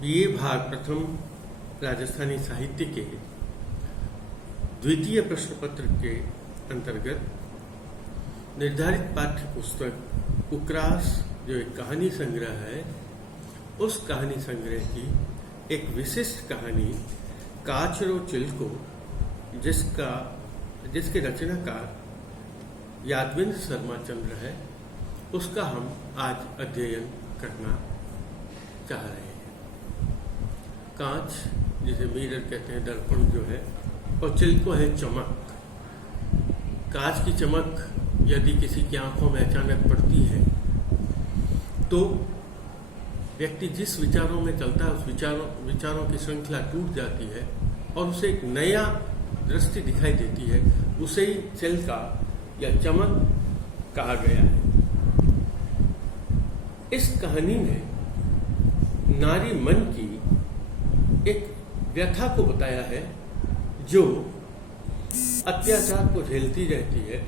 BA भाग प्रथम राजस्थानी साहित्य के द्वितीय प्रश्न पत्र के अंतर्गत निर्धारित पाठ्य पुस्तक उक्रास जो एक कहानी संग्रह है, उस कहानी संग्रह की एक विशिष्ट कहानी काचरो चिलको, जिसके रचनाकार यादवेंद्र शर्मा चंद्र है, उसका हम आज अध्ययन करना चाह रहे हैं। कांच जिसे मिरर कहते हैं, दर्पण जो है, और चिलको है चमक। कांच की चमक यदि किसी की आंखों में अचानक पड़ती है तो व्यक्ति जिस विचारों में चलता है उस विचारों की श्रृंखला टूट जाती है और उसे एक नया दृष्टि दिखाई देती है। उसे ही चिलका या चमक कहा गया है। इस कहानी में नारी मन की एक व्यथा को बताया है जो अत्याचार को झेलती रहती है,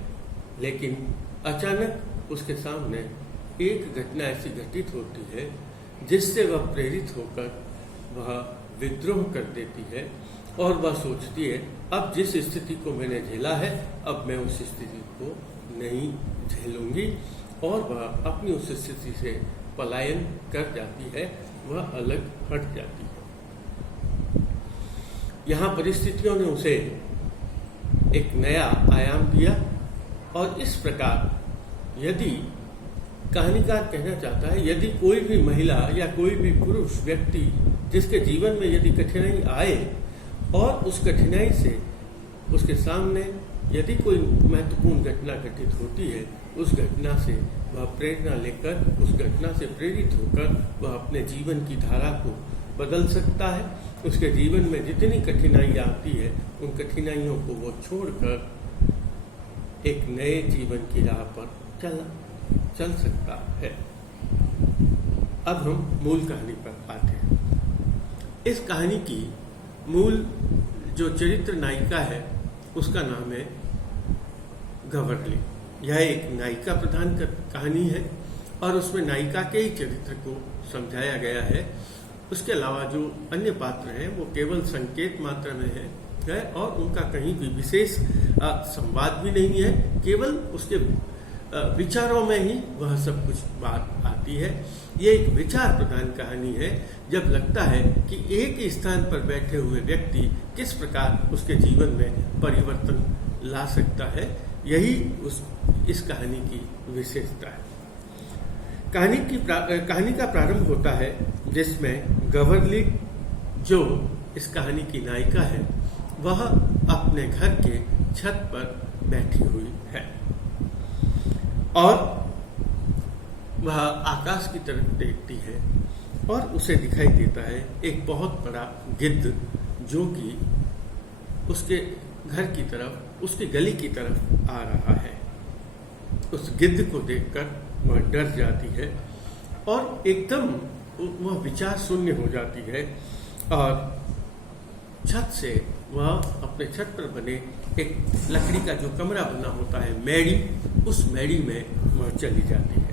लेकिन अचानक उसके सामने एक घटना ऐसी घटित होती है जिससे वह प्रेरित होकर वह विद्रोह कर देती है और वह सोचती है अब जिस स्थिति को मैंने झेला है अब मैं उस स्थिति को नहीं झेलूंगी, और वह अपनी उस स्थिति से पलायन कर जाती है, वह अलग हट जाती है। यहाँ परिस्थितियों ने उसे एक नया आयाम दिया और इस प्रकार यदि कहानीकार कहना चाहता है, यदि कोई भी महिला या कोई भी पुरुष व्यक्ति जिसके जीवन में यदि कठिनाई आए और उस कठिनाई से उसके सामने यदि कोई महत्वपूर्ण घटना घटित होती है, उस घटना से वह प्रेरणा लेकर, उस घटना से प्रेरित होकर वह अपने जीवन की धारा को बदल सकता है। उसके जीवन में जितनी कठिनाई आती है उन कठिनाइयों को वो छोड़कर एक नए जीवन की राह पर चल सकता है। अब हम मूल कहानी पर आते हैं। इस कहानी की मूल जो चरित्र नायिका है उसका नाम है गवर्ली। यह एक नायिका प्रधान कहानी है और उसमें नायिका के ही चरित्र को समझाया गया है। उसके अलावा जो अन्य पात्र हैं वो केवल संकेत मात्रा में है और उनका कहीं भी विशेष संवाद भी नहीं है, केवल उसके विचारों में ही वह सब कुछ बात आती है। ये एक विचार प्रधान कहानी है, जब लगता है कि एक ही स्थान पर बैठे हुए व्यक्ति किस प्रकार उसके जीवन में परिवर्तन ला सकता है, यही इस कहानी की विशेषता है। कहानी का प्रारंभ होता है जिसमें गवर्ली जो इस कहानी की नायिका है वह अपने घर के छत पर बैठी हुई है और वह आकाश की तरफ देखती है और उसे दिखाई देता है एक बहुत बड़ा गिद्ध जो कि उसके घर की तरफ, उसकी गली की तरफ आ रहा है। उस गिद्ध को देखकर वह डर जाती है और एकदम वह विचार शून्य हो जाती है और छत से वह अपने छत पर बने एक लकड़ी का जो कमरा बना होता है, मैड़ी, उस मैड़ी में वह चली जाती है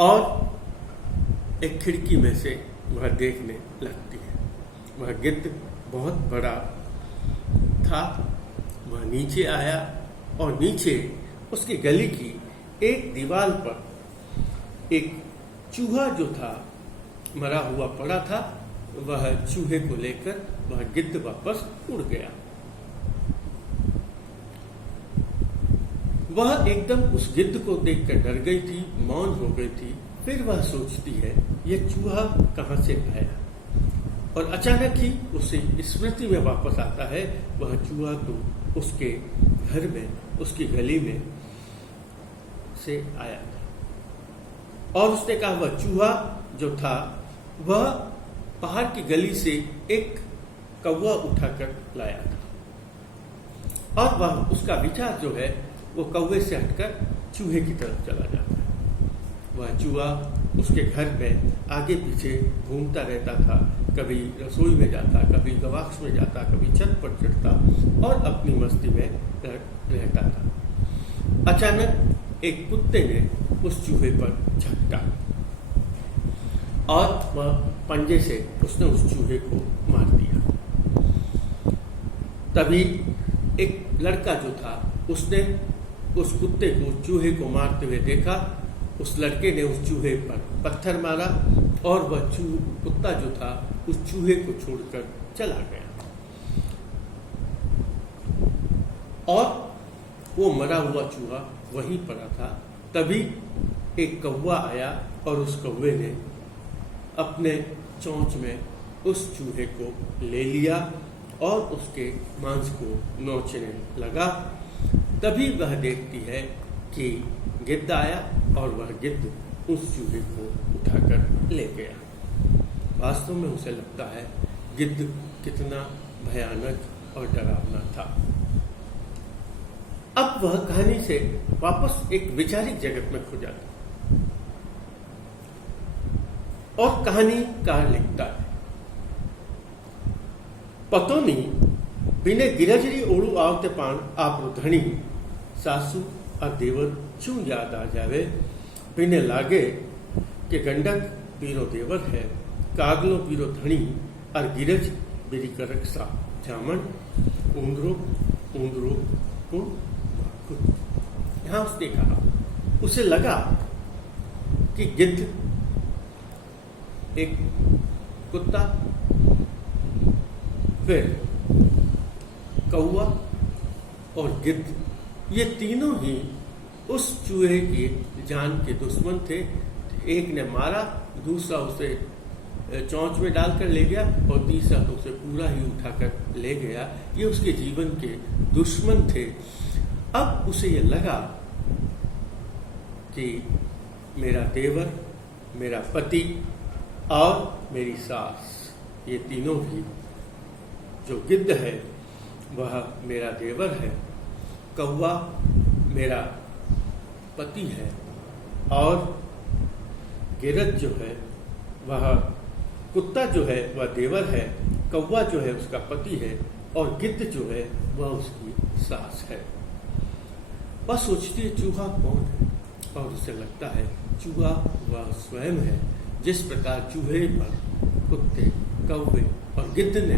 और एक खिड़की में से वह देखने लगती है। वह गिद्ध बहुत बड़ा था। वह नीचे आया और नीचे उसकी गली की एक दीवार पर एक चूहा जो था मरा हुआ पड़ा था, वह चूहे को लेकर वह गिद्ध वापस उड़ गया। वह एकदम उस गिद्ध को देखकर डर गई थी, मौन हो गई थी। फिर वह सोचती है यह चूहा कहाँ से आया, और अचानक ही उसे स्मृति में वापस आता है वह चूहा तो उसके घर में, उसकी गली में से आया था और उसने कहा वह चूहा जो था वह पहाड़ की गली से एक कौवा उठाकर लाया था और वह उसका विचार जो है वो कौवे से हटकर चूहे की तरफ चला जाता है। वह चूहा उसके घर में आगे पीछे घूमता रहता था, कभी रसोई में जाता, कभी गवाक्ष में जाता, कभी छत पर चढ़ता और अपनी मस्ती में रहता था। अचानक एक कुत्ते ने उस चूहे पर झपटा और वह पंजे से उसने उस चूहे को मार दिया। तभी एक लड़का जो था उसने उस कुत्ते को, चूहे को मारते हुए देखा। उस लड़के ने उस चूहे पर पत्थर मारा और वह कुत्ता जो था उस चूहे को छोड़कर चला गया और वो मरा हुआ चूहा वहीं पड़ा था। तभी एक कौवा आया और उस कौवे ने अपने चोंच में उस चूहे को ले लिया और उसके मांस को नोचने लगा। तभी वह देखती है कि गिद्ध आया और वह गिद्ध उस चूहे को उठाकर ले गया। वास्तव में उसे लगता है गिद्ध कितना भयानक और डरावना था। अब वह कहानी से वापस एक वैचारिक जगत में खो जाता और कहानीकार लिखता है, पतोनी बिने गिरजरी ओड़ू आवते पान आपरो धणी सासू और देवर चू याद आ जावे। बिने लागे कि गंडक बीरो देवर है, कागलो बीरो धणी और गिरज बिरी करक सा जामन ऊंदरो ऊंदरो को यहां उसने कहा, उसे लगा कि गिद्ध एक कुत्ता, फिर कौवा और गिद्ध, ये तीनों ही उस चूहे की जान के दुश्मन थे। एक ने मारा, दूसरा उसे चोंच में डालकर ले गया और तीसरा तो उसे पूरा ही उठाकर ले गया। ये उसके जीवन के दुश्मन थे। अब उसे ये लगा कि मेरा देवर, मेरा पति और मेरी सास, ये तीनों भी, जो गिद्ध है वह मेरा देवर है, कौवा मेरा पति है और गिरज जो है वह, कुत्ता जो है वह देवर है, कौवा जो है उसका पति है और गिद्ध जो है वह उसकी सास है। वह सोचती है चूहा कौन है और उसे लगता है चूहा वह स्वयं है। जिस प्रकार चूहे पर कुत्ते, कौवे और गिद्ध ने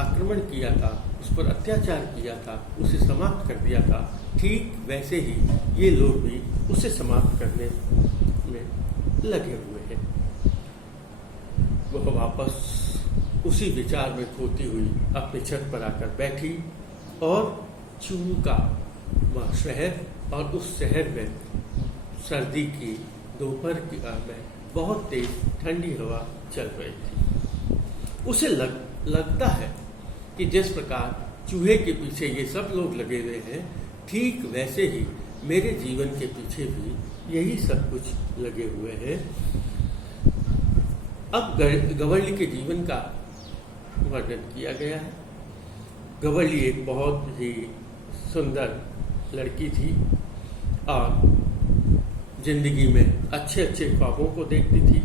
आक्रमण किया था, उस पर अत्याचार किया था, उसे समाप्त कर दिया था, ठीक वैसे ही ये लोग भी उसे समाप्त करने में लगे हुए हैं। वह वापस उसी विचार में खोती हुई अपने छत पर आकर बैठी और चूरू का वह शहर और उस शहर में सर्दी की दोपहर में बहुत तेज ठंडी हवा चल रही थी। उसे लगता है कि जिस प्रकार चूहे के पीछे ये सब लोग लगे हुए हैं, ठीक वैसे ही मेरे जीवन के पीछे भी यही सब कुछ लगे हुए हैं। अब गवर्ली के जीवन का वर्णन किया गया है। गवर्ली एक बहुत ही सुंदर लड़की थी और जिंदगी में अच्छे अच्छे ख्वाबों को देखती थी।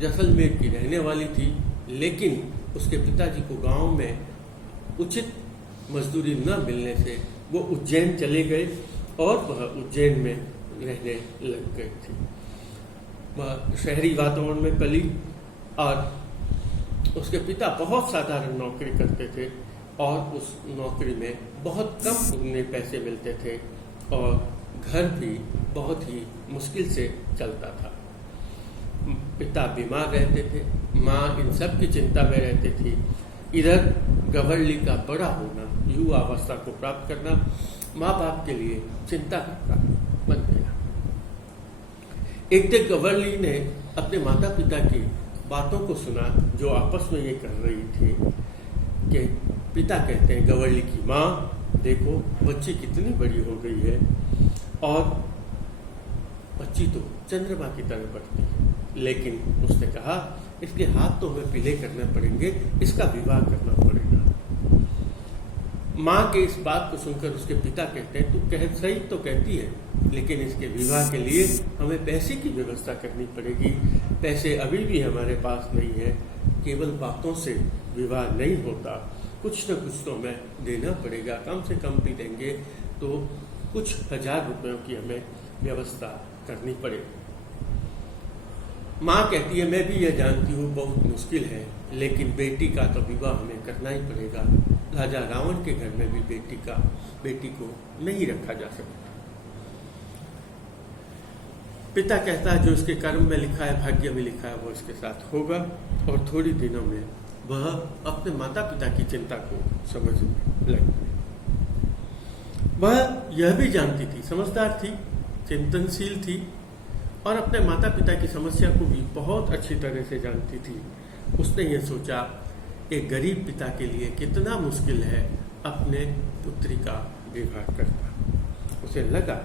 जैसलमेर की रहने वाली थी, लेकिन उसके पिताजी को गांव में उचित मजदूरी न मिलने से वो उज्जैन चले गए और वह उज्जैन में रहने लग गई थी। वह शहरी वातावरण में पली और उसके पिता बहुत साधारण नौकरी करते थे और उस नौकरी में बहुत कम उन्हें पैसे मिलते थे और घर भी बहुत ही मुश्किल से चलता था। पिता बीमार रहते थे, माँ इन सब की चिंता में रहती थी। इधर गवर्ली का बड़ा होना, युवा अवस्था को प्राप्त करना माँ बाप के लिए चिंता का कारण बन गया। एक दिन गवर्ली ने अपने माता पिता की बातों को सुना जो आपस में ये कर रही थी कि पिता कहते हैं गवर्ली की माँ, देखो बच्ची कितनी बड़ी हो गई है और बच्ची तो चंद्रमा की तरह बढ़ती है, लेकिन उसने कहा इसके हाथ तो हमें पीले करने पड़ेंगे, इसका विवाह करना पड़ेगा। माँ के इस बात को सुनकर उसके पिता कहते हैं तू सही तो कहती है, लेकिन इसके विवाह के लिए हमें पैसे की व्यवस्था करनी पड़ेगी। पैसे अभी भी हमारे पास नहीं है, केवल बातों से विवाह नहीं होता, कुछ न कुछ तो हमें देना पड़ेगा। कम से कम भी देंगे तो कुछ 1000 रुपयों की हमें व्यवस्था करनी पड़ेगी। माँ कहती है मैं भी यह जानती हूँ बहुत मुश्किल है, लेकिन बेटी का तो विवाह हमें करना ही पड़ेगा। राजा रावण के घर में भी बेटी को नहीं रखा जा सकता। पिता कहता है जो इसके कर्म में लिखा है, भाग्य में लिखा है, वो इसके साथ होगा। और थोड़ी दिनों में वह अपने माता पिता की चिंता को समझने लगती। वह यह भी जानती थी, समझदार थी, चिंतनशील थी और अपने माता पिता की समस्या को भी बहुत अच्छी तरह से जानती थी। उसने ये सोचा एक गरीब पिता के लिए कितना मुश्किल है अपने पुत्री का विवाह करना। उसे लगा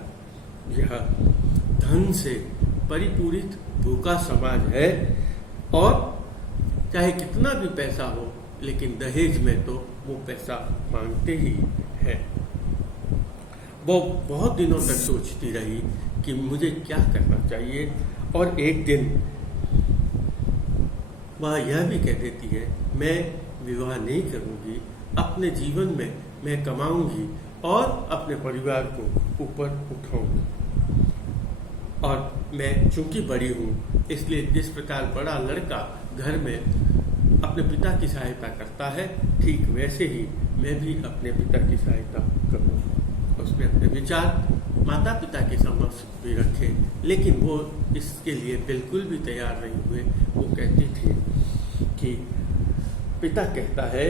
यह धन से परिपूरित भूखा समाज है और चाहे कितना भी पैसा हो, लेकिन दहेज में तो वो पैसा मांगते ही है। वो बहुत दिनों तक सोचती रही कि मुझे क्या करना चाहिए और एक दिन वह यह भी कह देती है मैं विवाह नहीं करूंगी, अपने जीवन में मैं कमाऊंगी और अपने परिवार को ऊपर उठाऊंगी। और मैं चूंकि बड़ी हूँ इसलिए जिस प्रकार बड़ा लड़का घर में अपने पिता की सहायता करता है, ठीक वैसे ही मैं भी अपने पिता की सहायता करूँगा। उसने अपने विचार माता पिता के समक्ष भी रखे, लेकिन वो इसके लिए बिल्कुल भी तैयार नहीं हुए। वो कहती थी कि पिता कहता है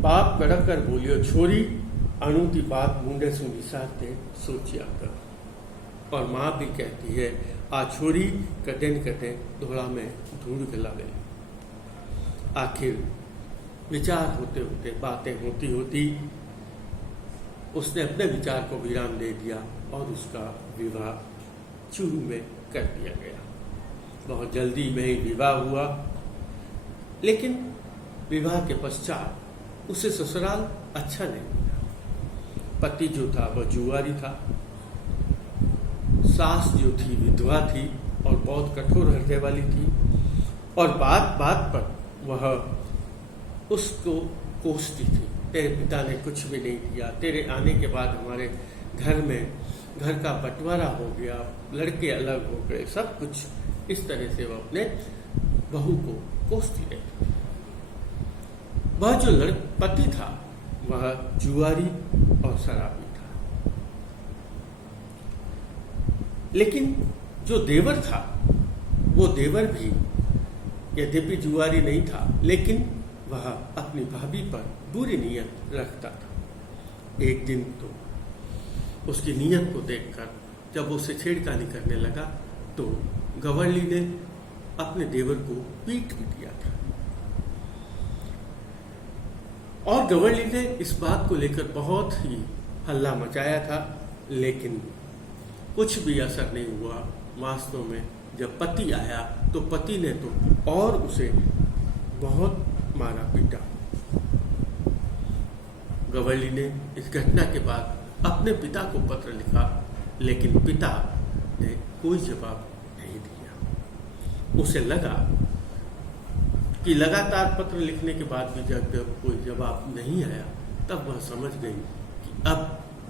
बाप कड़क कर बोलियो छोरी, अणुति बात मुंडे सुनी साथे सोचिया कर। और माँ भी कहती है आ छोरी कटेन कटे धोड़ा में धूल गलावे। आखिर विचार होते होते, बातें होती होती उसने अपने विचार को विराम दे दिया और उसका विवाह चूरू में कर दिया गया। बहुत जल्दी में ही विवाह हुआ, लेकिन विवाह के पश्चात उसे ससुराल अच्छा नहीं मिला। पति जो था वह जुआरी था, सास जो थी विधवा थी और बहुत कठोर हृदय वाली थी, और बात बात पर वह उसको कोसती थी। तेरे पिता ने कुछ भी नहीं दिया, तेरे आने के बाद हमारे घर में घर का बंटवारा हो गया, लड़के अलग हो गए, सब कुछ इस तरह से वह अपने बहू को कोसती रही। वह जो पति था वह जुआरी और शराबी था, लेकिन जो देवर था वो देवर भी यद्यपि जुआरी नहीं था, लेकिन वह अपनी भाभी पर बुरी नीयत रखता था। एक दिन तो उसकी नीयत को देखकर जब उसे छेड़खानी करने लगा तो गवर्ली ने अपने देवर को पीट भी दिया था। और गवर्ली ने इस बात को लेकर बहुत ही हल्ला मचाया था, लेकिन कुछ भी असर नहीं हुआ। वास्तव में जब पति आया तो पति ने तो और उसे बहुत मारा पीटा। गवर्ली ने इस घटना के बाद अपने पिता को पत्र लिखा, लेकिन पिता ने कोई जवाब नहीं दिया। उसे लगा कि लगातार पत्र लिखने के बाद भी जब कोई जवाब नहीं आया, तब वह समझ गई कि अब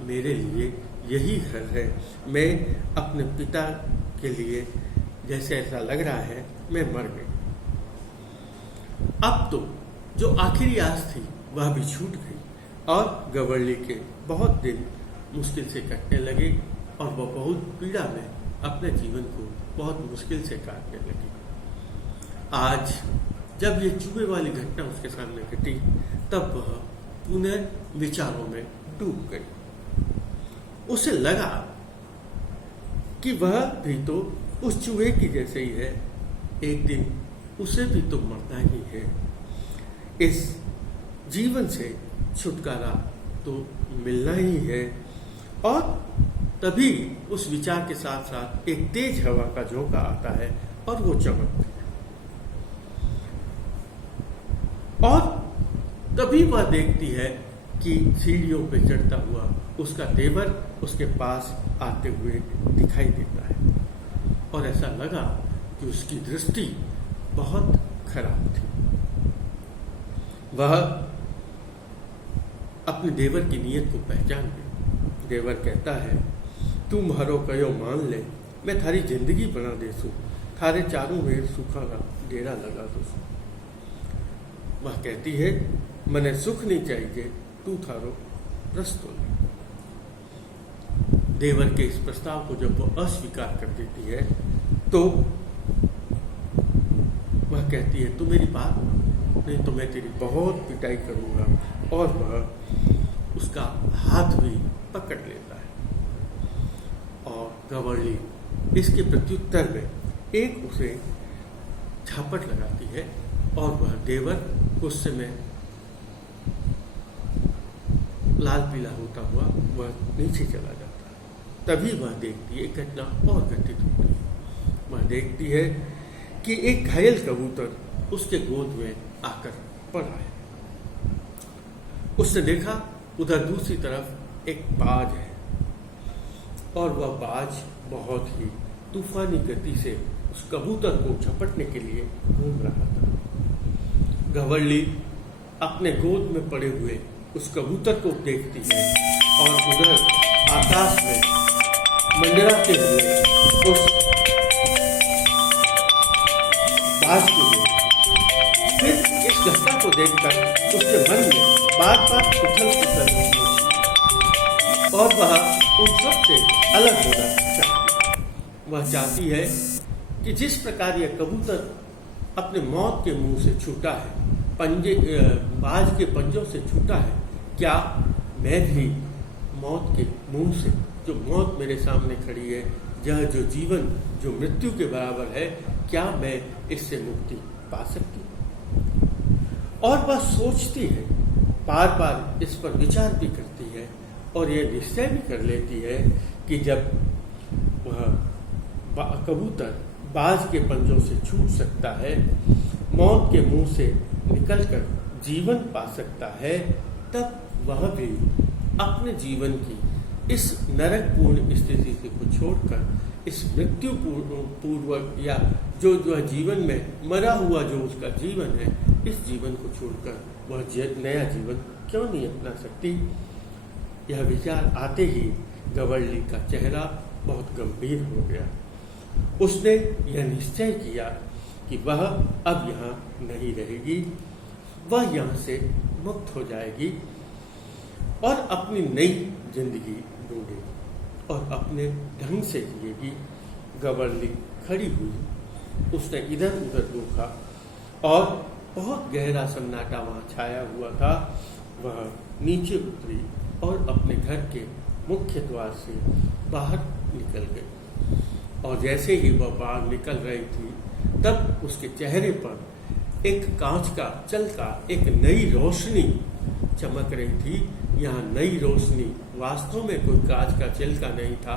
मेरे लिए यही घर है। मैं अपने पिता के लिए जैसे ऐसा लग रहा है मैं मर गई। अब तो जो आखिरी आस थी वह भी छूट गई और गवर्ली के बहुत दिन मुश्किल से कटने लगे और वह बहुत पीड़ा में अपने जीवन को बहुत मुश्किल से काटने लगी। आज जब ये चूहे वाली घटना उसके सामने घटी, तब वह पुनः विचारों में डूब गई। उसे लगा कि वह भी तो उस चूहे की जैसे ही है, एक दिन उसे भी तो मरना ही है। इस जीवन से छुटकारा तो मिलना ही है। और तभी उस विचार के साथ साथ एक तेज हवा का झोंका आता है और वो चमकती है। और तभी वह देखती है कि सीढ़ियों पे चढ़ता हुआ उसका देवर उसके पास आते हुए दिखाई देता है, और ऐसा लगा कि उसकी दृष्टि बहुत खराब थी। वह अपने देवर की नीयत को पहचान गई। देवर कहता है तू मारो कयो मान ले, मैं थारी जिंदगी बना देसूं, थारे चारों मेर सुखा का डेरा लगा दूसू। वह कहती है मने सुख नहीं चाहिए, तू थारो प्रस्तुल। देवर के इस प्रस्ताव को जब वो अस्वीकार कर देती है तो वह कहती है तू मेरी बात मान, नहीं तो मैं तेरी बहुत पिटाई करूंगा। और वह उसका हाथ भी पकड़ लेता है। और गवर्ली इसके प्रत्युत्तर में एक उसे झापट लगाती है और वह देवर गुस्से में लाल पीला होता हुआ वह नीचे चला जाता है। तभी वह देखती है, एक घटना और घटित होती है। वह देखती है कि एक घायल कबूतर उसके गोद में आकर पड़ा है। उसने देखा उधर दूसरी तरफ एक बाज है और वह बाज बहुत ही तूफानी गति से उस कबूतर को झपटने के लिए घूम रहा था। गवर्ली अपने गोद में पड़े हुए उस कबूतर को देखती है और उधर आकाश में मंडराते हुए उस बाज को देखती। फिर इस घटना को देखकर उसके मन में बार बार उथल पुथल और वह उन सब से अलग होना चाहती। वह चाहती है कि जिस प्रकार यह कबूतर अपने मौत के मुंह से छूटा है, बाज के पंजों से छूटा है, क्या मैं भी मौत के मुंह से, जो मौत मेरे सामने खड़ी है, यह जो जीवन जो मृत्यु के बराबर है, क्या मैं इससे मुक्ति पा सकती हूँ? और वह सोचती है, बार बार इस पर विचार भी करती है और यह निश्चय भी कर लेती है कि जब वह कबूतर बाज के पंजों से छूट सकता है, मौत के मुंह से निकलकर जीवन पा सकता है, तब वह भी अपने जीवन की इस नरकपूर्ण स्थिति से को छोड़कर इस मृत्यु पूर्वक या जो जीवन में मरा हुआ जो उसका जीवन है, इस जीवन को छोड़कर वह नया जीवन क्यों नहीं अपना सकती? यह विचार आते ही गवर्ली का चेहरा बहुत गंभीर हो गया। उसने यह निश्चय किया कि वह अब यहाँ नहीं रहेगी, वह यहाँ से मुक्त हो जाएगी और अपनी नई जिंदगी ढूंढेगी और अपने ढंग से जिएगी। गवर्ली खड़ी हुई, उसने इधर उधर देखा और बहुत गहरा सन्नाटा वहाँ छाया हुआ था। वह नीचे उतरी और अपने घर के मुख्य द्वार से बाहर निकल गई और जैसे ही वह बाहर निकल रही थी, तब उसके चेहरे पर एक कांच का चलका एक नई रोशनी चमक रही थी। यहाँ नई रोशनी वास्तव में कोई कांच का चिलका नहीं था,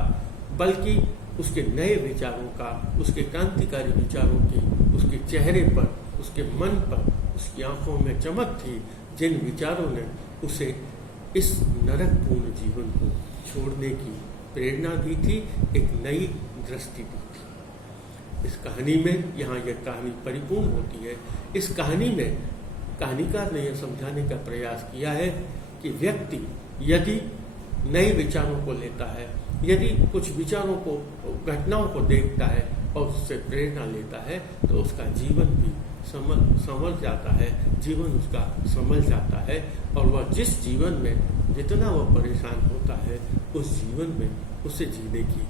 बल्कि उसके नए विचारों का, उसके क्रांतिकारी विचारों की उसके चेहरे पर, उसके मन पर, उसकी आंखों में चमक थी, जिन विचारों ने उसे इस नरकपूर्ण जीवन को छोड़ने की प्रेरणा दी थी, एक नई दृष्टि दी थी। इस कहानी में यहाँ यह कहानी परिपूर्ण होती है। इस कहानी में कहानीकार ने यह समझाने का प्रयास किया है कि व्यक्ति यदि नए विचारों को लेता है, यदि कुछ विचारों को, घटनाओं को देखता है और उससे प्रेरणा लेता है, तो उसका जीवन भी संभल जाता है, जीवन उसका संभल जाता है और वह जिस जीवन में जितना वह परेशान होता है, उस जीवन में उसे जीने की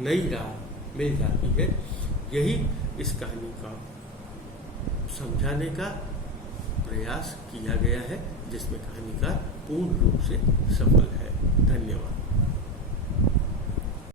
नई राह मिल जाती है। यही इस कहानी का समझाने का प्रयास किया गया है, जिसमें कहानीकार पूर्ण रूप से सफल है। धन्यवाद।